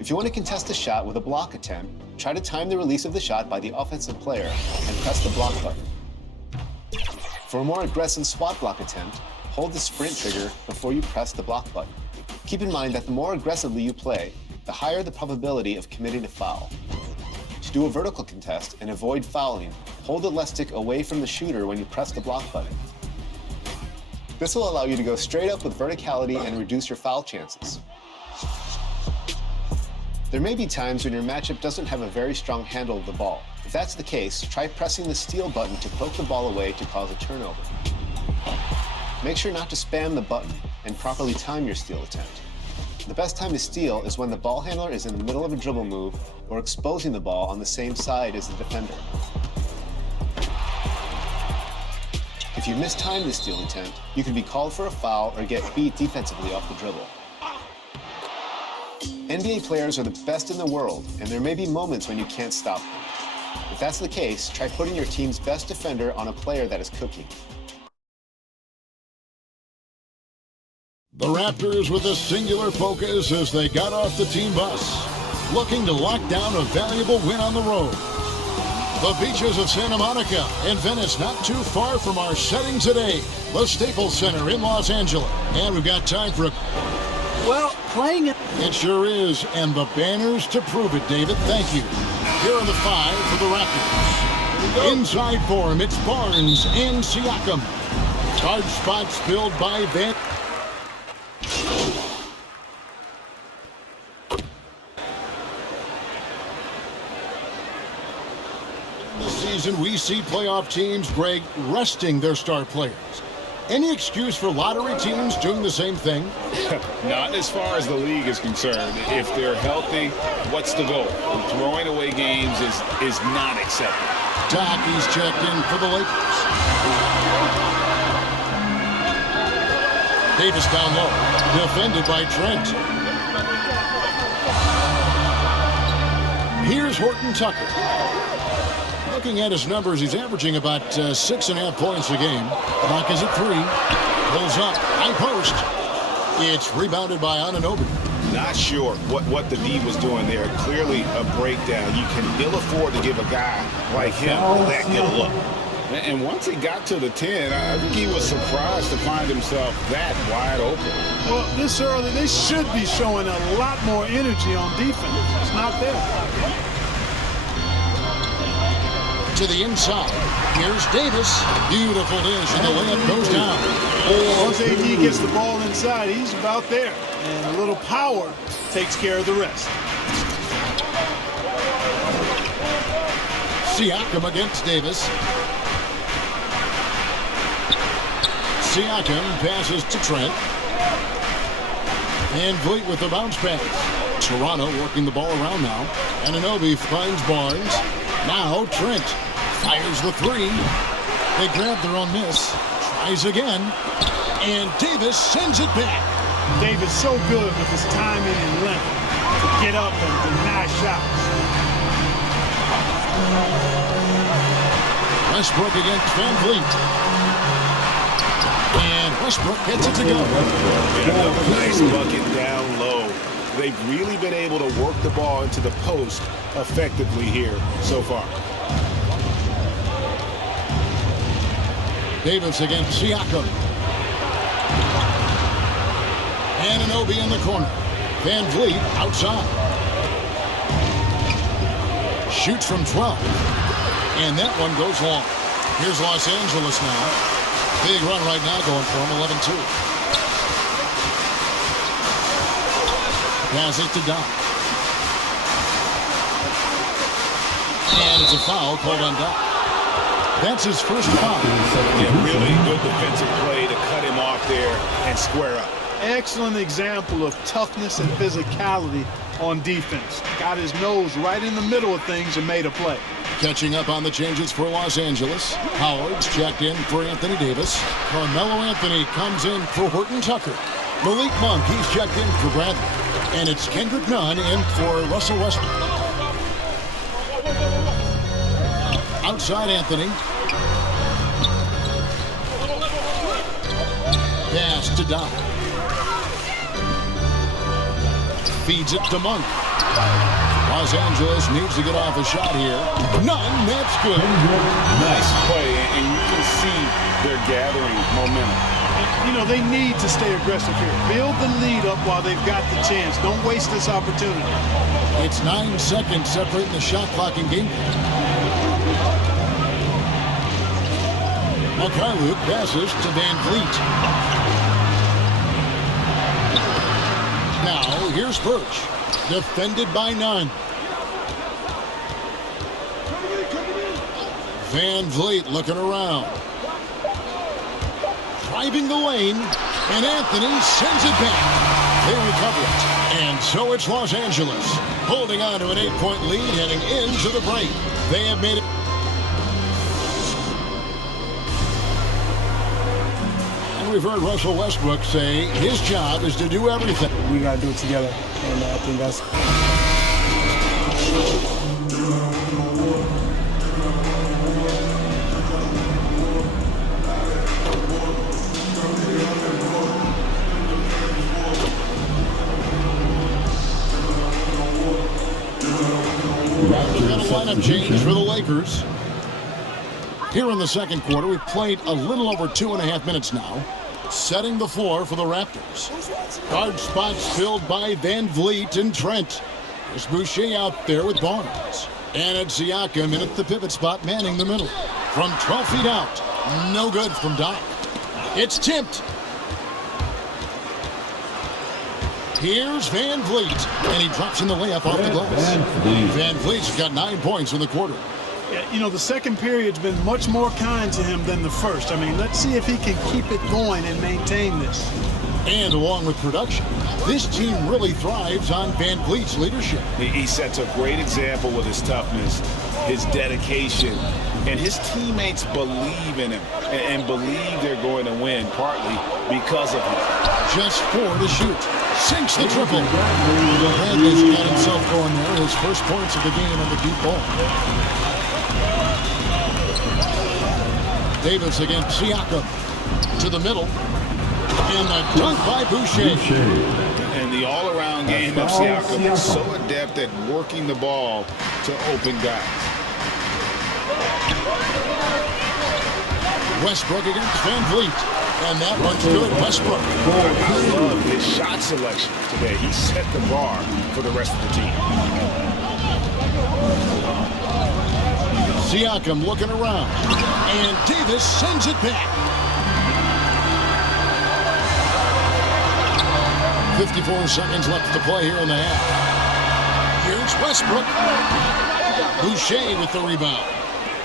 If you want to contest a shot with a block attempt, try to time the release of the shot by the offensive player and press the block button. For a more aggressive swat block attempt, hold the sprint trigger before you press the block button. Keep in mind that the more aggressively you play, the higher the probability of committing a foul. To do a vertical contest and avoid fouling, hold the left stick away from the shooter when you press the block button. This will allow you to go straight up with verticality and reduce your foul chances. There may be times when your matchup doesn't have a very strong handle of the ball. If that's the case, try pressing the steal button to poke the ball away to cause a turnover. Make sure not to spam the button and properly time your steal attempt. The best time to steal is when the ball handler is in the middle of a dribble move or exposing the ball on the same side as the defender. If you mistime the steal attempt, you can be called for a foul or get beat defensively off the dribble. NBA players are the best in the world, and there may be moments when you can't stop them. If that's the case, try putting your team's best defender on a player that is cooking. The Raptors with a singular focus as they got off the team bus, looking to lock down a valuable win on the road. The beaches of Santa Monica and Venice, not too far from our setting today, the Staples Center in Los Angeles. And we've got time for playing it. It sure is, and the banners to prove it, David. Thank you. Here are the 5 for the Raptors. Inside for him, it's Barnes and Siakam. Guard spots filled by Van. This season, we see playoff teams, Greg, resting their star players. Any excuse for lottery teams doing the same thing? Not as far as the league is concerned. If they're healthy, what's the goal? Throwing away games is not acceptable. He's checked in for the Lakers. Davis down low, defended by Trent. Here's Horton Tucker. Looking at his numbers, he's averaging about 6.5 points a game. Clock is at 3. Pulls up, high post. It's rebounded by Anunoby. Not sure what the D was doing there. Clearly a breakdown. You can ill afford to give a guy like him that good a look. And once he got to the 10, I think he was surprised to find himself that wide open. Well, this early, they should be showing a lot more energy on defense. It's not there. To the inside. Here's Davis. Beautiful dish, and the layup goes down. Once AD gets the ball inside, he's about there. And a little power takes care of the rest. Siakam against Davis. Siakam passes to Trent. And Vliet with the bounce pass. Toronto working the ball around now. Anunoby finds Barnes. Now Trent fires the 3. They grab their own miss. Tries again. And Davis sends it back. Davis so good with his timing and length to get up and deny shots. Westbrook against Van Vliet. And Westbrook gets it to go. Another nice bucket down low. They've really been able to work the ball into the post effectively here so far. Davis against Siakam. Anunoby in the corner. Van Vliet outside. Shoots from 12. And that one goes long. Here's Los Angeles now. Big run right now going for him, 11-2. Pass it to Doc. And it's a foul called on Doc. That's his first foul. Yeah, really good defensive play to cut him off there and square up. Excellent example of toughness and physicality on defense. Got his nose right in the middle of things and made a play. Catching up on the changes for Los Angeles. Howard's checked in for Anthony Davis. Carmelo Anthony comes in for Horton Tucker. Malik Monk, he's checked in for Bradley. And it's Kendrick Nunn in for Russell Westbrook. Outside Anthony. Pass to Doc. Feeds it to Monk. Los Angeles needs to get off a shot here. None, that's good. Nice play, and you can see they're gathering momentum. You know, they need to stay aggressive here. Build the lead up while they've got the chance. Don't waste this opportunity. It's 9 seconds separating the shot clock and game. McCarluke passes to Van Vliet. Now, here's Birch. Defended by none. Van Vliet looking around. Driving the lane, and Anthony sends it back. They recover it. And so it's Los Angeles, holding on to an 8-point lead heading into the break. They have made it. And we've heard Russell Westbrook say his job is to do everything. We got to do it together, and I think that's... Lineup change for the Lakers. Here in the second quarter, we've played a little over 2.5 minutes now. Setting the floor for the Raptors. Guard spots filled by Van Vliet and Trent. There's Boucher out there with Barnes. And it's Siakam in at the pivot spot, manning the middle. From 12 feet out. No good from Doc. It's tipped. Here's Van Vliet, and he drops in the layup off the glass. Van Vliet's got 9 points in the quarter. Yeah, you know, the second period's been much more kind to him than the first. I mean, let's see if he can keep it going and maintain this. And along with production, this team really thrives on Van Vliet's leadership. He sets a great example with his toughness, his dedication, and his teammates believe in him and believe they're going to win, partly because of him. Just 4 to shoot. Sinks the triple. Bradley's got himself going there. His first points of the game on the deep ball. Davis against Siakam. To the middle. And the dunk by Boucher. And the all-around game of Siakam is so adept at working the ball to open guys. Westbrook against Van Vliet. And that one's good. Westbrook. I love his shot selection today. He set the bar for the rest of the team. Siakam looking around. And Davis sends it back. 54 seconds left to play here in the half. Here's Westbrook. Boucher with the rebound.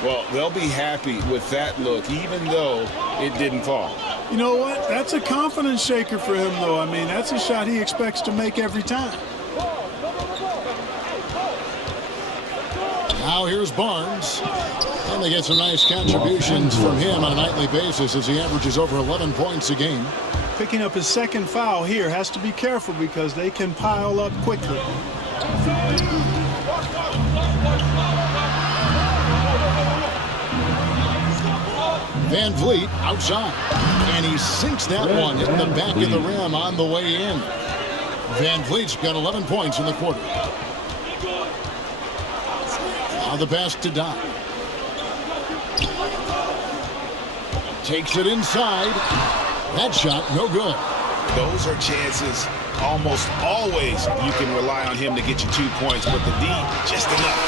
Well, they'll be happy with that look, even though it didn't fall. You know what? That's a confidence shaker for him, though. I mean, that's a shot he expects to make every time. Now here's Barnes. And they get some nice contributions from him on a nightly basis as he averages over 11 points a game. Picking up his second foul here, has to be careful because they can pile up quickly. Van Vliet outside. And he sinks that one, hitting the back of the rim on the way in. Van Vliet's got 11 points in the quarter. Now the pass to Doc. Takes it inside. That shot, no good. Those are chances almost always you can rely on him to get you 2 points, but the D, just enough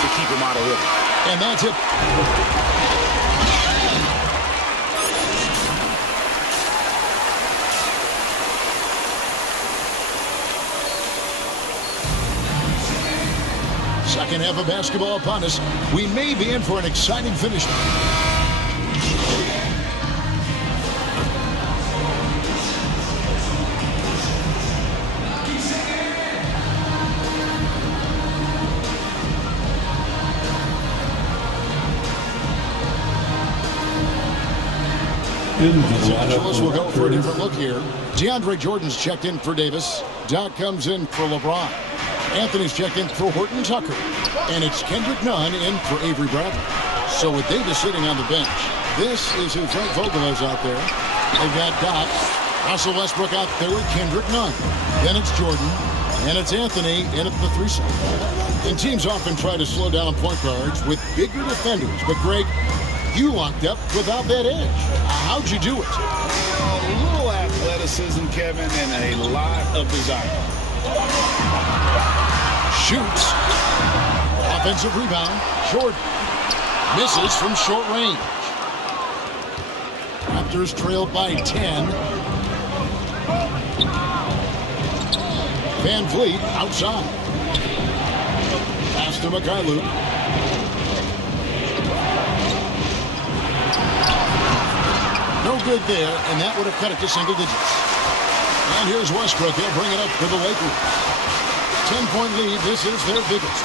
to keep him out of rhythm. And that's it. Second half of basketball upon us. We may be in for an exciting finish. Angeles will go for a different look here. DeAndre Jordan's checked in for Davis. Doc comes in for LeBron. Anthony's checked in for Horton Tucker. And it's Kendrick Nunn in for Avery Bradley. So with Davis sitting on the bench, this is who Frank Vogel is out there. They've got Doc, Russell Westbrook out there with Kendrick Nunn. Then it's Jordan. And it's Anthony in at the 3 set. And teams often try to slow down point guards with bigger defenders. But, Greg, you locked up without that edge. How'd you do it? A little athleticism, Kevin, and a lot of desire. Shoots. Offensive rebound. Jordan misses from short range. Raptors trailed by 10. Van Vliet outside. Pass to Mikhailuk. No good there, and that would have cut it to single digits. And here's Westbrook. He'll bring it up for the Lakers. 10-point lead. This is their biggest.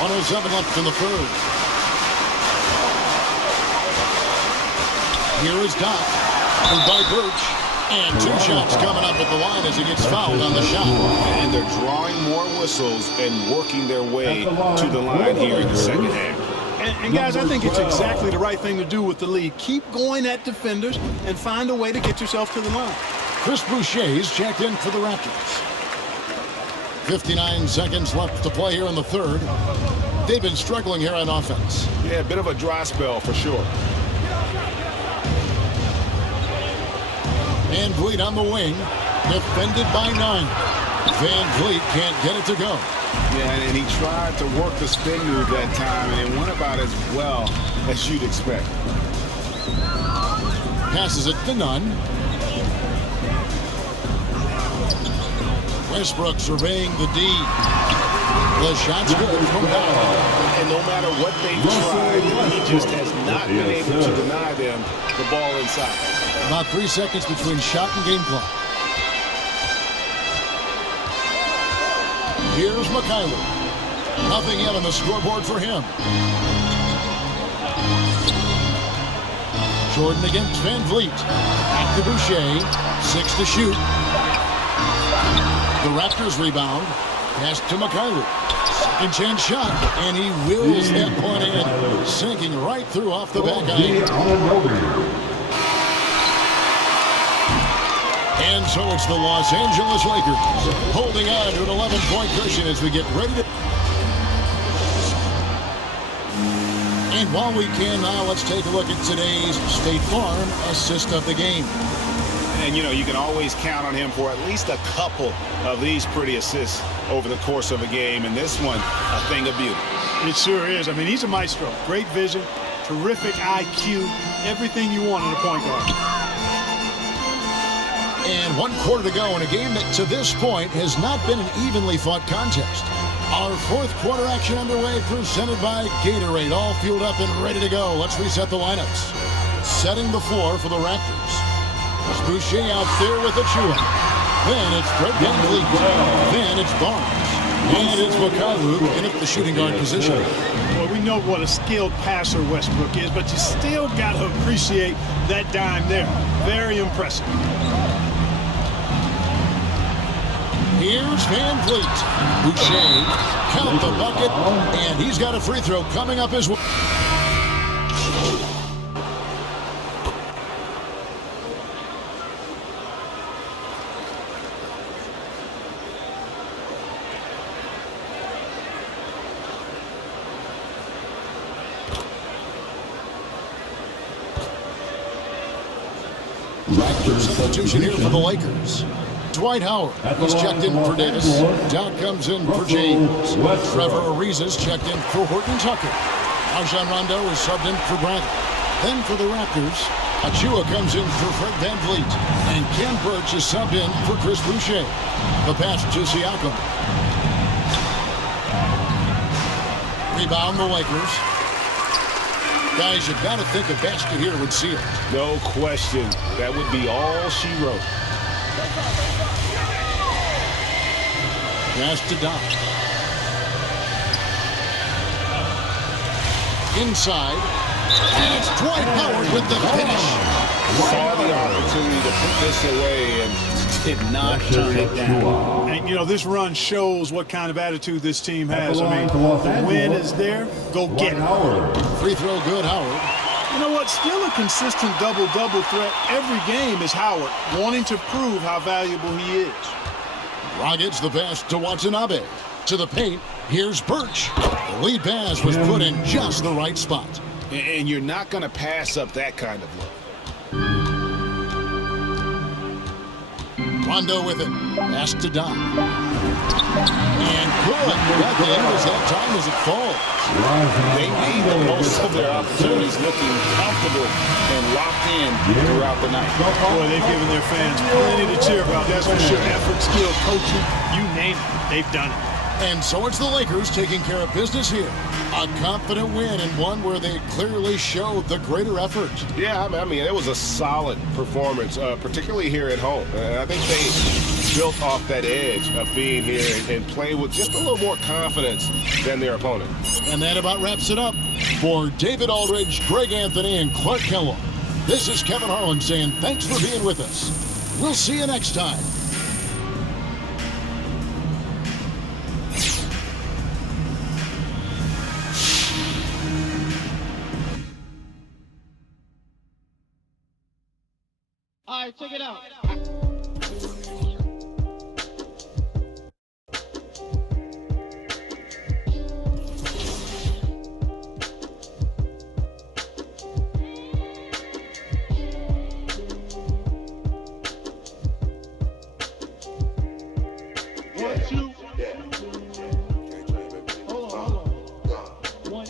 107 left in the third. Here is Doc. And by Birch. And 2 shots coming up at the line as he gets fouled on the shot. And they're drawing more whistles and working their way to the line here in the second half. And guys, I think it's exactly the right thing to do with the lead. Keep going at defenders and find a way to get yourself to the line. Chris Boucher's checked in for the Raptors. 59 seconds left to play here in the third. They've been struggling here on offense. Yeah, a bit of a dry spell for sure. Van Vliet on the wing, defended by 9. Van Vliet can't get it to go. Yeah, and he tried to work the spin move that time, and it went about as well as you'd expect. Passes it to Nunn. Westbrook surveying the D. The shot's good from down. And no matter what they've tried, he just has not been able to deny them the ball inside. About 3 seconds between shot and game clock. Here's Mikhailuk. Nothing yet on the scoreboard for him. Jordan against Van Vliet. Back to Boucher. 6 to shoot. The Raptors rebound. Pass to Mikhailuk. Second chance shot. And he wills that one in. Sinking right through off the back iron. And so it's the Los Angeles Lakers holding on to an 11-point cushion as we get ready to... And while we can now, let's take a look at today's State Farm assist of the game. And, you know, you can always count on him for at least a couple of these pretty assists over the course of a game. And this one, a thing of beauty. It sure is. I mean, he's a maestro. Great vision, terrific IQ, everything you want in a point guard. And 1 quarter to go in a game that to this point has not been an evenly fought contest. Our 4th quarter action underway, presented by Gatorade. All fueled up and ready to go. Let's reset the lineups. Setting the floor for the Raptors. It's Boucher out there with Achua. Then it's Fred Van Vliet. Then it's Barnes. And it's Mikhailuk in at the shooting guard position. Well, we know what a skilled passer Westbrook is, but you still got to appreciate that dime there. Very impressive. Here's Van Vliet. Boucher, count the bucket, and he's got a free throw coming up as well. Substitution here for the Lakers. Dwight Howard is checked in for Davis. Down comes in for James. Trevor Ariza's checked in for Horton Tucker. Rajon Rondo is subbed in for Bradley. Then for the Raptors, Achua comes in for Fred Van Vliet. And Ken Birch is subbed in for Chris Boucher. The pass to Siakam. Rebound the Lakers. Guys, you've got to think a basket here would seal it. No question. That would be all she wrote. Pass to Doc. Inside. And it's Dwight Howard with the finish. Saw the opportunity to put this away and did not turn it down. And, you know, this run shows what kind of attitude this team has. I mean, the win is there. Go get it. Free throw good, Howard. You know what? But still a consistent double-double threat every game is Howard, wanting to prove how valuable he is. Rockets the pass to Watanabe. To the paint, here's Birch. The lead pass was put in just the right spot. And you're not going to pass up that kind of look. Rondo with it. Pass to Doc. And good. Got the end as that time as it falls. They made the most of their opportunities, looking comfortable and locked in throughout the night. Boy, they've given their fans plenty to cheer about, that's for sure. Effort, skill, coaching, you name it, they've done it. And so it's the Lakers taking care of business here. A confident win and one where they clearly showed the greater effort. Yeah, I mean, it was a solid performance, particularly here at home. I think they built off that edge of being here and playing with just a little more confidence than their opponent. And that about wraps it up. For David Aldridge, Greg Anthony, and Clark Kellogg, this is Kevin Harlan saying thanks for being with us. We'll see you next time. All right, check it out.